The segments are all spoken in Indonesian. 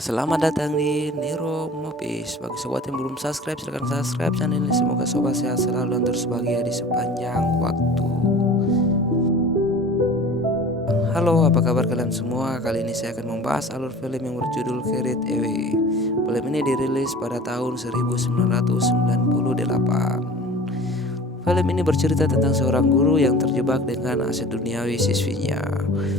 Selamat datang di Nero Movies. Bagi sobat yang belum subscribe, silahkan subscribe channel ini. Semoga sobat sehat selalu dan terus bahagia di sepanjang waktu. Halo, apa kabar kalian semua? Kali ini saya akan membahas alur film yang berjudul Kerit Ewe. Film ini dirilis pada tahun 1998. Film ini bercerita tentang seorang guru yang terjebak dengan aset duniawi siswinya.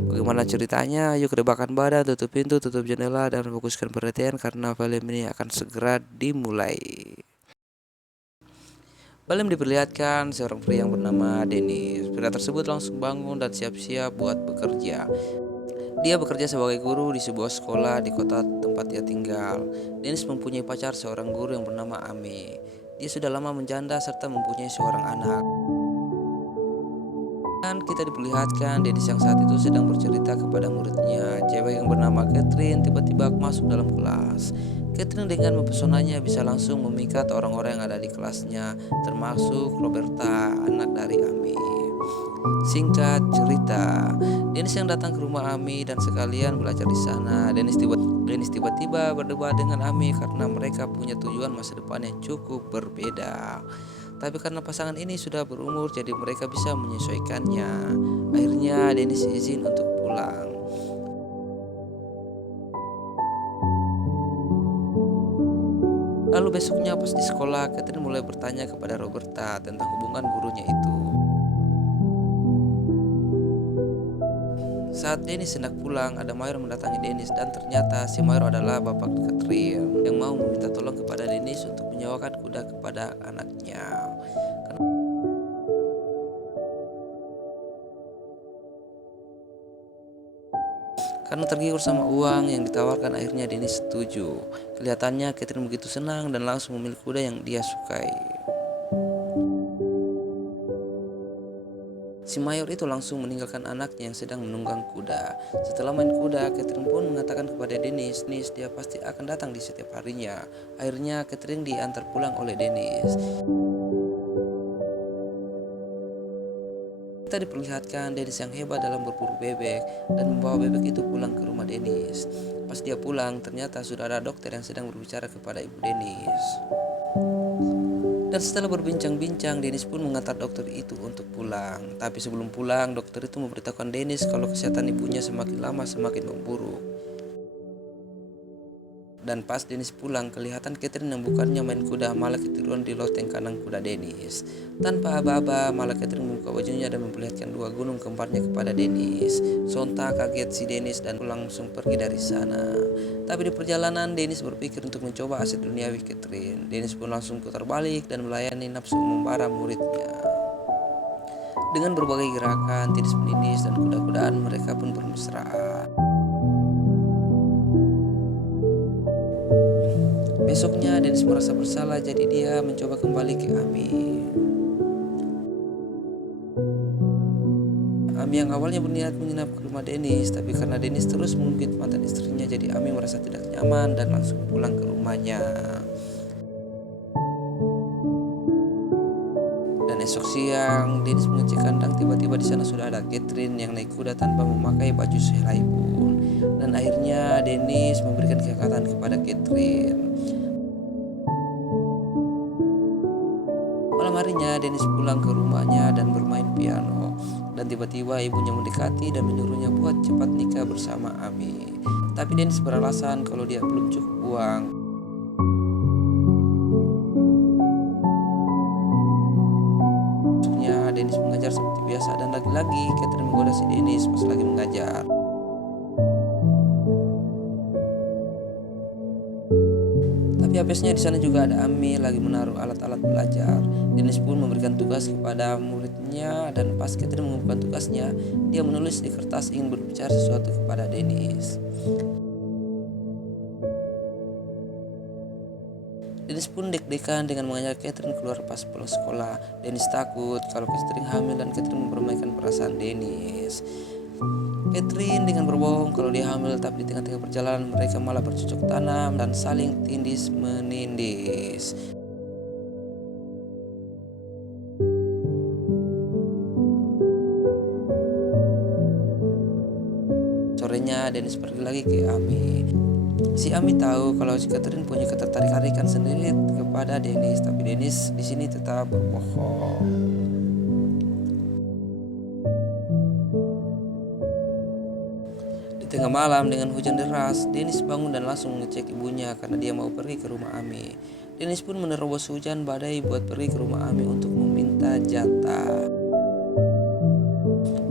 Bagaimana ceritanya? Yuk rebahkan badan, tutup pintu, tutup jendela, dan fokuskan perhatian karena film ini akan segera dimulai. Film diperlihatkan seorang pria yang bernama Dennis. Pria tersebut langsung bangun dan siap-siap buat bekerja. Dia bekerja sebagai guru di sebuah sekolah di kota tempat dia tinggal. Dennis mempunyai pacar seorang guru yang bernama Ame. Dia sudah lama menjanda serta mempunyai seorang anak. Dan kita diperlihatkan Dennis yang saat itu sedang bercerita kepada muridnya, cewek yang bernama Catherine, tiba-tiba masuk dalam kelas. Catherine dengan mempesonanya bisa langsung memikat orang-orang yang ada di kelasnya, termasuk Roberta, anak dari Ami. Singkat cerita, Dennis yang datang ke rumah Ami dan sekalian belajar di sana. Dennis tiba-tiba berdebat dengan Ami karena mereka punya tujuan masa depan yang cukup berbeda. Tapi karena pasangan ini sudah berumur, jadi mereka bisa menyesuaikannya. Akhirnya Dennis izin untuk pulang. Lalu besoknya pas di sekolah, Catherine mulai bertanya kepada Roberta tentang hubungan gurunya itu. Saat Dennis hendak pulang, ada Mayor mendatangi Dennis dan ternyata si Mayor adalah bapak Catherine yang mau meminta tolong kepada Dennis untuk menyewakan kuda kepada anaknya. Karena tergiur sama uang yang ditawarkan, akhirnya Dennis setuju. Kelihatannya Catherine begitu senang dan langsung memilih kuda yang dia sukai. Si Mayor itu langsung meninggalkan anaknya yang sedang menunggang kuda. Setelah main kuda, Catherine pun mengatakan kepada Dennis, dia pasti akan datang di setiap harinya. Akhirnya Catherine diantar pulang oleh Dennis. Kita diperlihatkan Dennis yang hebat dalam berburu bebek dan membawa bebek itu pulang ke rumah Dennis. Pas dia pulang, ternyata sudah ada dokter yang sedang berbicara kepada ibu Dennis. Dan setelah berbincang-bincang, Dennis pun mengantar dokter itu untuk pulang. Tapi sebelum pulang, dokter itu memberitahukan Dennis kalau kesehatan ibunya semakin lama semakin memburuk. Dan pas Dennis pulang, kelihatan Catherine yang bukannya main kuda malah ketiduran di loteng kanan kuda Dennis. Tanpa aba-aba, malah Catherine membuka bajunya dan memperlihatkan dua gunung kembarnya kepada Dennis. Sontak kaget si Dennis dan langsung pergi dari sana. Tapi di perjalanan, Dennis berpikir untuk mencoba aset duniawi Catherine. Dennis pun langsung putar balik dan melayani nafsu membara muridnya. Dengan berbagai gerakan, Dennis menindis dan kuda-kudaan mereka pun bermesraan. Besoknya Dennis merasa bersalah, jadi dia mencoba kembali ke Ami. Ami yang awalnya berniat menginap ke rumah Dennis, tapi karena Dennis terus mengungkit mantan istrinya, jadi Ami merasa tidak nyaman dan langsung pulang ke rumahnya. Dan esok siang, Dennis mengecek kandang, tiba-tiba di sana sudah ada Catherine yang naik kuda tanpa memakai baju sehelai pun. Dan akhirnya Dennis memberikan kekatan kepada Catherine. Malam harinya Dennis pulang ke rumahnya dan bermain piano. Dan tiba-tiba ibunya mendekati dan menyuruhnya buat cepat nikah bersama Ami. Tapi Dennis beralasan kalau dia belum cukup uang. Besoknya Dennis mengajar seperti biasa dan lagi-lagi Catherine menggoda si Dennis pas lagi mengajar. Tapi habisnya di sana juga ada Ami lagi menaruh alat-alat belajar. Dennis pun memberikan tugas kepada muridnya dan pas Catherine mengumpulkan tugasnya, dia menulis di kertas ingin berbicara sesuatu kepada Dennis. Dennis pun deg-degan dengan mengajak Catherine keluar pas pulang sekolah. Dennis takut kalau Catherine hamil dan Catherine mempermainkan perasaan Dennis. Catherine dengan berbohong kalau dia hamil, tapi di tengah-tengah perjalanan mereka malah bercocok tanam dan saling tindis menindis. Sorenya Dennis pergi lagi ke Ami. Si Ami tahu kalau si Catherine punya ketertarikan sendiri kepada Dennis, tapi Dennis di sini tetap berbohong. Di tengah malam dengan hujan deras, Dennis bangun dan langsung mengecek ibunya karena dia mau pergi ke rumah Ami. Dennis pun menerobos hujan badai buat pergi ke rumah Ami untuk meminta jatah.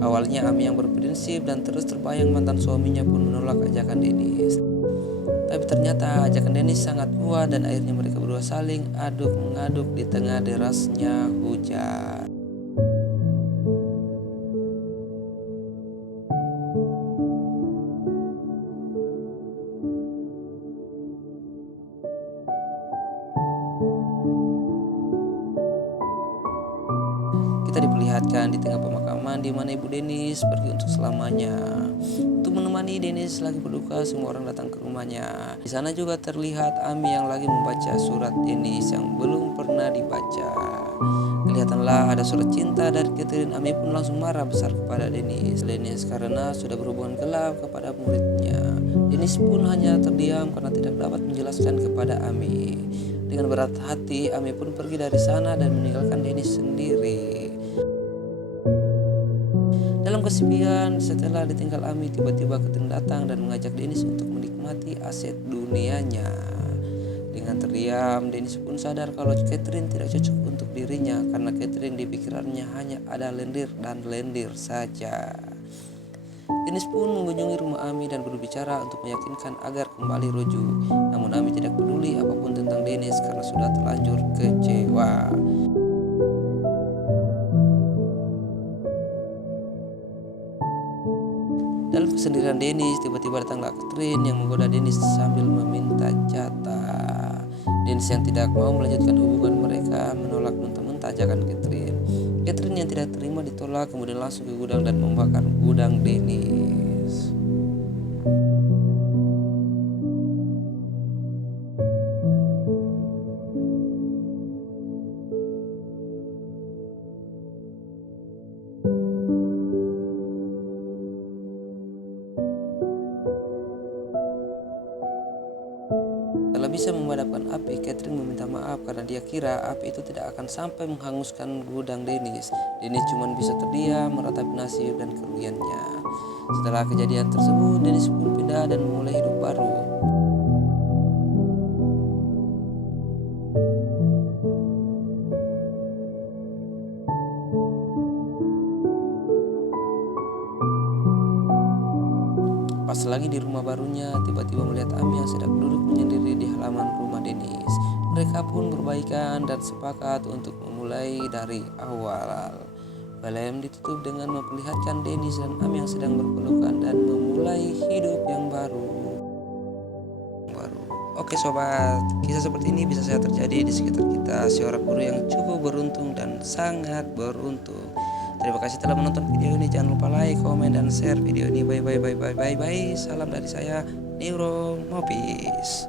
Awalnya Ami yang berprinsip dan terus terbayang mantan suaminya pun menolak ajakan Dennis. Tapi ternyata ajakan Dennis sangat kuat dan akhirnya mereka berdua saling aduk mengaduk di tengah derasnya hujan. Kita diperlihatkan di tengah pemakaman di mana ibu Dennis pergi untuk selamanya. Untuk menemani Dennis lagi berduka, semua orang datang ke rumahnya. Di sana juga terlihat Ami yang lagi membaca surat Dennis yang belum pernah dibaca. Kelihatanlah ada surat cinta dari Catherine. Ami pun langsung marah besar kepada Dennis karena sudah berhubungan gelap kepada muridnya. Dennis pun hanya terdiam karena tidak dapat menjelaskan kepada Ami. Dengan berat hati, Ami pun pergi dari sana dan meninggalkan Dennis sendiri. Dalam kesepian, setelah ditinggal Ami, tiba-tiba Catherine datang dan mengajak Dennis untuk menikmati aset dunianya. Dengan terdiam, Dennis pun sadar kalau Catherine tidak cocok untuk dirinya karena Catherine di pikirannya hanya ada lendir dan lendir saja. Dennis pun mengunjungi rumah Ami dan berbicara untuk meyakinkan agar kembali rujuk. Namun Ami tidak peduli apapun tentang Dennis karena sudah terlanjur kecewa. Dalam kesendirian Dennis, tiba-tiba datanglah Catherine yang menggoda Dennis sambil meminta jatah. Dennis yang tidak mau melanjutkan hubungan mereka menolak mentah-mentah ajakan Catherine. Catherine yang tidak terima ditolak, kemudian langsung ke gudang dan membakar gudang Dennis. Setelah bisa memadamkan api, Catherine meminta maaf karena dia kira api itu tidak akan sampai menghanguskan gudang Dennis. Dennis cuma bisa terdiam meratapi nasib dan kerugiannya. Setelah kejadian tersebut, Dennis pun pindah dan memulai hidup baru. Pas lagi di rumah barunya, tiba-tiba melihat Ami yang sedang duduk menyendiri di halaman rumah Dennis. Mereka pun berbaikan dan sepakat untuk memulai dari awal. Film ditutup dengan memperlihatkan Dennis dan Ami yang sedang berpelukan dan memulai hidup yang baru. Oke sobat, kisah seperti ini bisa saja terjadi di sekitar kita, seorang guru yang cukup beruntung dan sangat beruntung. Terima kasih telah menonton video ini. Jangan lupa like, komen, dan share video ini. Bye bye bye bye bye bye. Salam dari saya, Neuro Mopis.